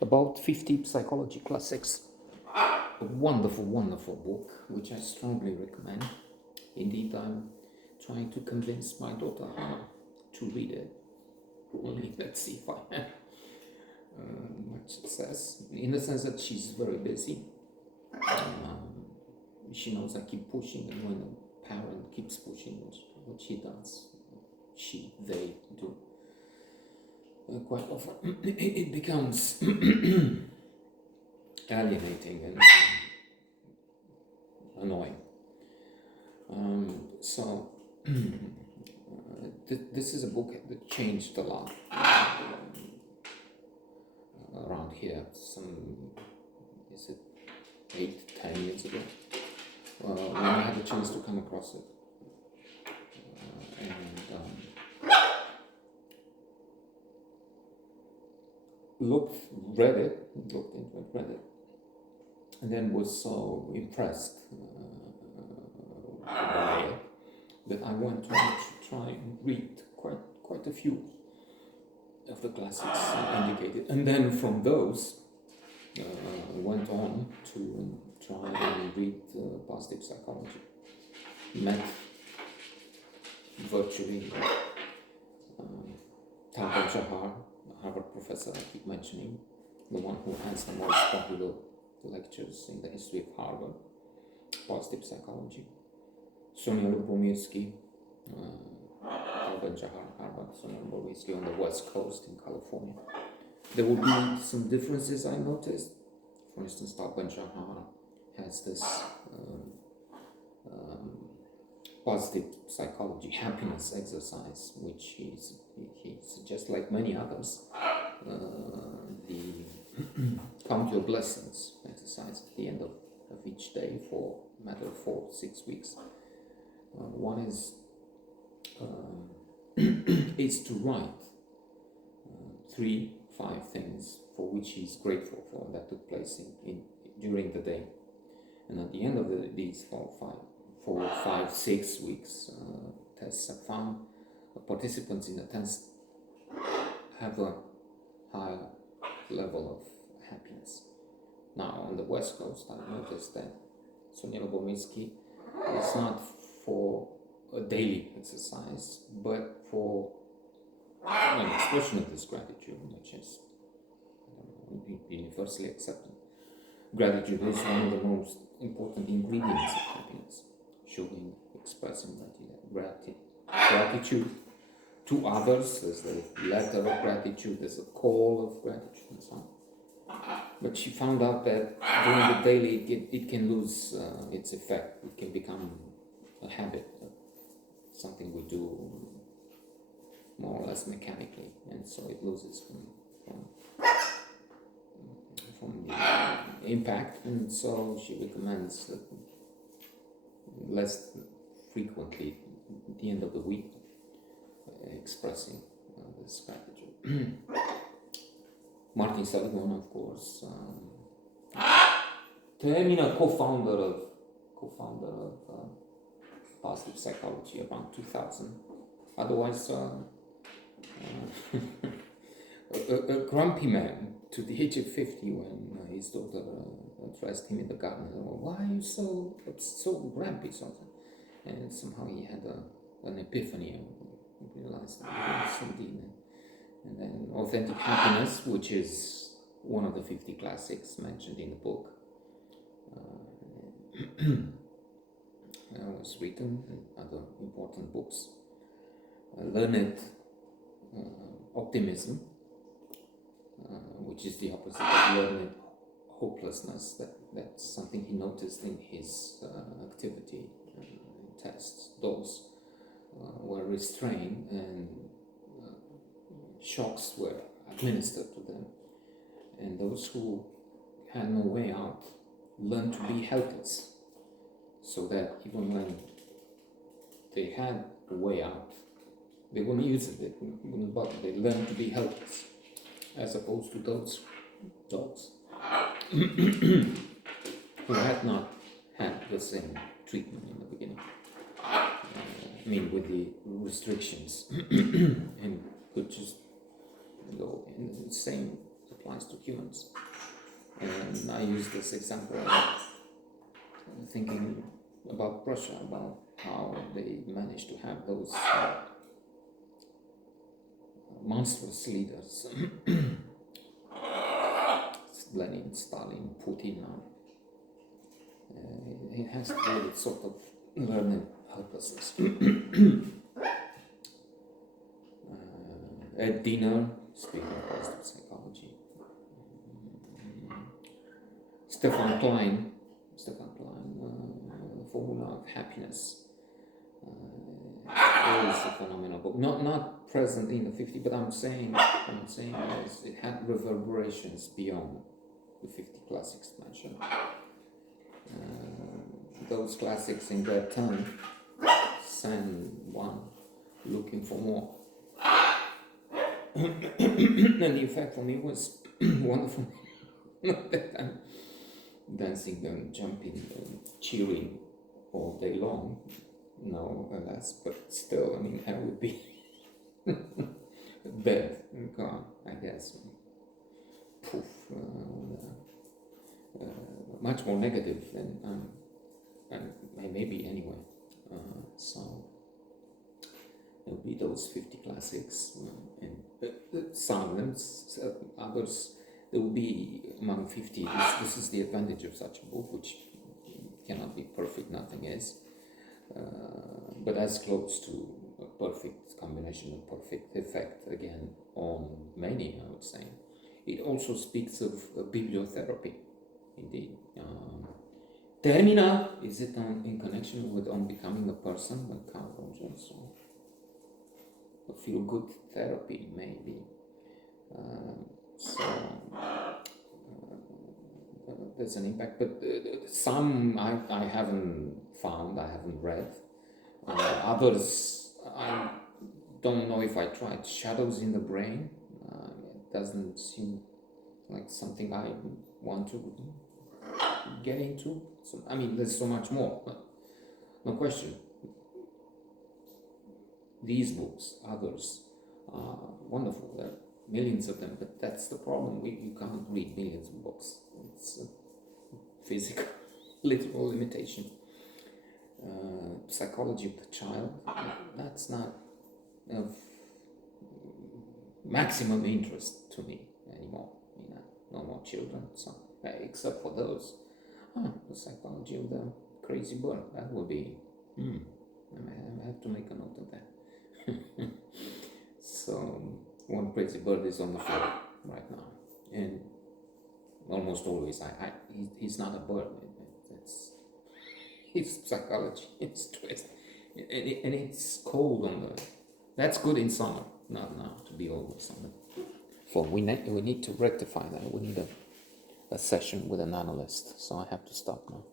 about 50 psychology classics. A wonderful, wonderful book, which I strongly recommend. Indeed, I'm trying to convince my daughter Hannah to read it. Only let's see if I have much success. In the sense that she's very busy. She knows I keep pushing, and when a parent keeps pushing, what she does, they do. Quite often, it becomes alienating and annoying. So this is a book that changed a lot around here. Is it 8-10 years ago? When I had the chance to come across it, read it, and then was so impressed by it that I went to try and read quite a few of the classics indicated, and then from those went on to try and read positive psychology. Met virtually Tal Jahar, Harvard professor I keep mentioning, the one who has the most popular lectures in the history of Harvard, positive psychology. Sonia Lubomirsky, Tal Jahar, Harvard, Sonia Lubomirsky on the West Coast in California. There will be some differences I noticed. For instance, Tal Jahar has this positive psychology, happiness exercise, which he suggests, like many others, the count your blessings exercise at the end of each day for a matter of 4-6 weeks. One is to write 3-5 things for which he's grateful for that took place during the day, and at the end of these 4-5-6 weeks tests have found participants in the test have a higher level of happiness. Now, on the West Coast, I noticed that Sonia Lubomirsky is not for a daily exercise, but for an expression of this gratitude, which is universally accepted. Gratitude is one of the most important ingredients of happiness. Showing, expressing gratitude to others, there's the letter of gratitude, there's a call of gratitude, and so on. But she found out that during the daily, it can lose its effect. It can become a habit, something we do more or less mechanically, and so it loses from the impact. And so she recommends that less frequently at the end of the week expressing this gratitude. Martin Seligman, of course, co-founder of positive psychology around 2000. Otherwise, a grumpy man to the age of 50 when his daughter addressed him in the garden. Why are you so grumpy? Something, and somehow he had an epiphany and realized that yes, indeed. And then authentic happiness, which is one of the 50 classics mentioned in the book, was written in other important books. Learned optimism, which is the opposite of learned hopelessness. That's something he noticed in his activity tests. Those were restrained and shocks were administered to them. And those who had no way out learned to be helpless, so that even when they had a way out, they wouldn't use it, they wouldn't bother. They learned to be helpless, as opposed to those dogs who had not had the same treatment in the beginning. With the restrictions, and could just go in the same applies to humans. And I use this example thinking about Russia, about how they managed to have those monstrous leaders. Lenin, Stalin, Putin now. It has to do with sort of learning helplessness. At dinner, speaking of positive psychology, Stefan Klein, Formula of Happiness, is a phenomenal book. Not present in the 50, but what I'm saying is it had reverberations beyond the 50 classics mentioned. Those classics in their turn send one looking for more. And the effect for me was wonderful. That I'm dancing and jumping and cheering all day long. No, alas, but still, I mean, I would be dead and gone, I guess. Poof. Much more negative than maybe anyway. So there'll be those 50 classics, and some of them, others, there will be among 50. This is the advantage of such a book, which cannot be perfect, nothing is, but as close to a perfect combination, a perfect effect, again, on many, I would say. It also speaks of bibliotherapy, indeed. Terminal, is it in connection with on becoming a person, like Carl Rogers, or feel-good therapy, maybe. There's an impact, but some I haven't found, I haven't read. Others, I don't know if I tried. Shadows in the Brain, it doesn't seem like something I want to get into. So, I mean, there's so much more, but no question. These books, others, are wonderful. There are millions of them, but that's the problem. You can't read millions of books. It's a physical, literal limitation. Psychology of the Child, that's not of maximum interest to me anymore. You know, no more children, so except for those. The Psychology of the Crazy Bird, that would be. I have to make a note of that. So one crazy bird is on the floor right now, and almost always he's not a bird. It's psychology. It's twist, and it's cold on the. That's good in summer, not now to be always summer. So we need to rectify that. We need a session with an analyst. So I have to stop now.